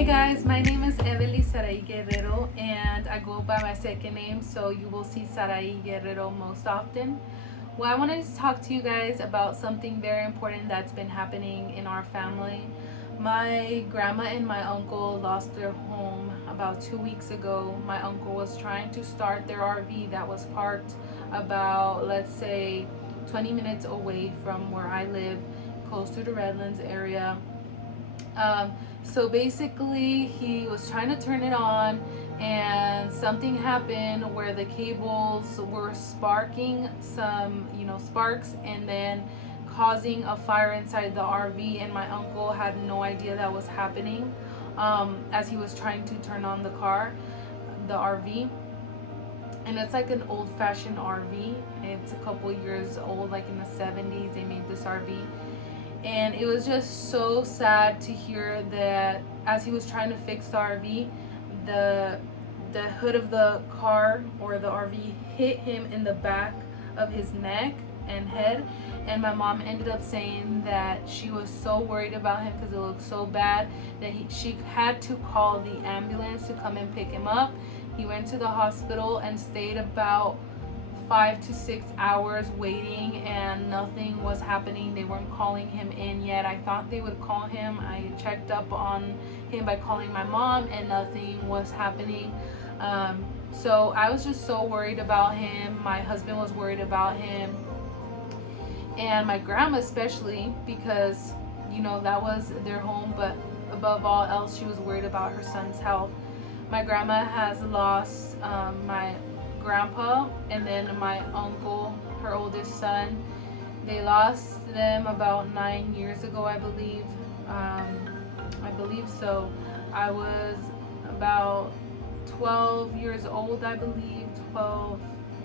Hey guys, my name is Sarai Guerrero and I go by my second name, so you will see Sarai Guerrero most often. Well, I wanted to talk to you guys about something very important that's been happening in our family. My grandma and my uncle lost their home about 2 weeks ago. My uncle was trying to start their RV that was parked about, let's say, 20 minutes away from where I live, close to the Redlands area. Um, so basically, he was trying to turn it on, and something happened where the cables were sparking some, sparks, and then causing a fire inside the RV. And my uncle had no idea that was happening as he was trying to turn on the RV. And it's like an old fashioned RV. It's a couple years old, like in the 70s, they made this RV. And it was just so sad to hear that as he was trying to fix the RV, the hood of the car or the RV hit him in the back of his neck and head. And my mom ended up saying that she was so worried about him because it looked so bad that she had to call the ambulance to come and pick him up. He went to the hospital and stayed about 5 to 6 hours waiting, and nothing was happening. They weren't calling him in yet. I thought they would call him. I checked up on him by calling my mom, and nothing was happening. So I was just so worried about him. My husband was worried about him, and my grandma especially, because that was their home. But above all else, she was worried about her son's health. My grandma has lost my grandpa and then my uncle, her oldest son. They lost them about 9 years ago, I believe. I believe so. I was about 12 years old, I believe, 12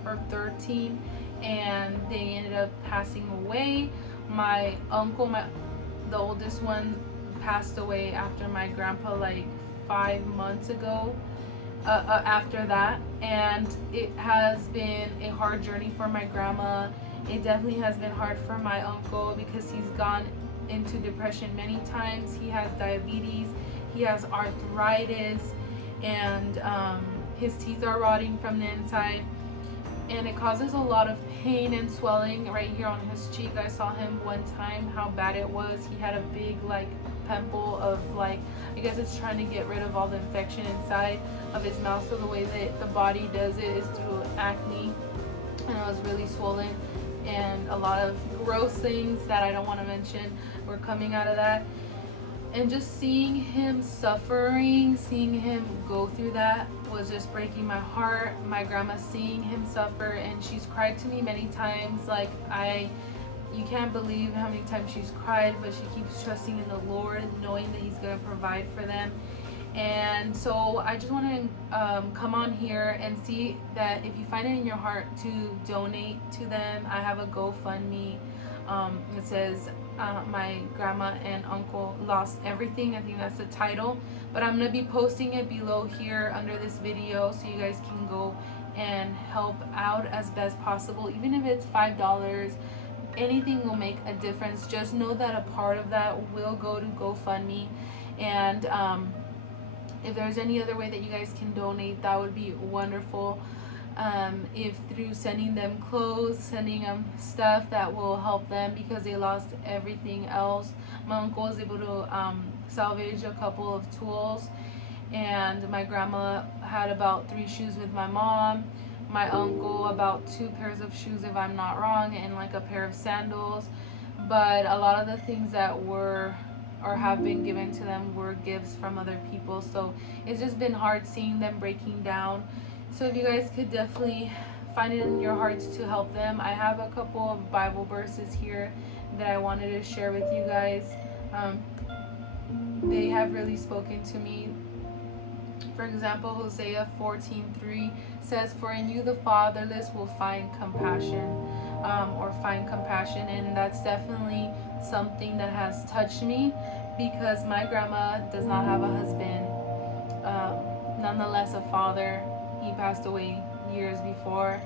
or 13, and they ended up passing away. My uncle, the oldest one, passed away after my grandpa, like 5 months ago. After that, and it has been a hard journey for my grandma. It definitely has been hard for my uncle because he's gone into depression many times. He has diabetes, he has arthritis, and his teeth are rotting from the inside, and it causes a lot of pain and swelling right here on his cheek. I saw him one time, how bad it was. He had a big pimple of, I guess it's trying to get rid of all the infection inside of his mouth. So the way that the body does it is through acne, and it was really swollen, and a lot of gross things that I don't want to mention were coming out of that. And just seeing him suffering, seeing him go through that was just breaking my heart. My grandma seeing him suffer, and she's cried to me many times. You can't believe how many times she's cried, but she keeps trusting in the Lord, knowing that He's going to provide for them. And so I just want to come on here and see that if you find it in your heart to donate to them, I have a GoFundMe. It says my grandma and uncle lost everything. I think that's the title, but I'm going to be posting it below here under this video, so you guys can go and help out as best possible. Even if it's $5, anything will make a difference. Just know that a part of that will go to GoFundMe. And if there's any other way that you guys can donate, that would be wonderful. If through sending them clothes, sending them stuff that will help them, because they lost everything else. My uncle was able to salvage a couple of tools, and my grandma had about 3 shoes with my mom. My uncle about 2 pairs of shoes, if I'm not wrong, and a pair of sandals. But a lot of the things that were or have been given to them were gifts from other people. So it's just been hard seeing them breaking down. So if you guys could definitely find it in your hearts to help them. I have a couple of Bible verses here that I wanted to share with you guys. They have really spoken to me. For example, Hosea 14:3 says, "For in you the fatherless will find compassion," or find compassion. And that's definitely something that has touched me, because my grandma does not have a husband, nonetheless a father. He passed away years before.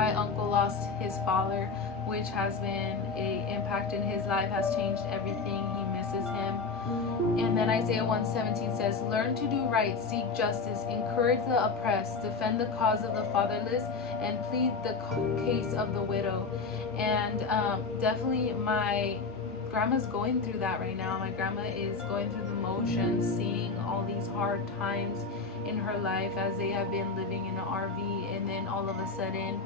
My uncle lost his father, which has been a impact in his life, has changed everything. He misses him. And then Isaiah 1:17 says, "Learn to do right, seek justice, encourage the oppressed, defend the cause of the fatherless, and plead the case of the widow." And definitely, my grandma's going through that right now. My grandma is going through the motions, seeing all these hard times in her life as they have been living in an RV, and then all of a sudden,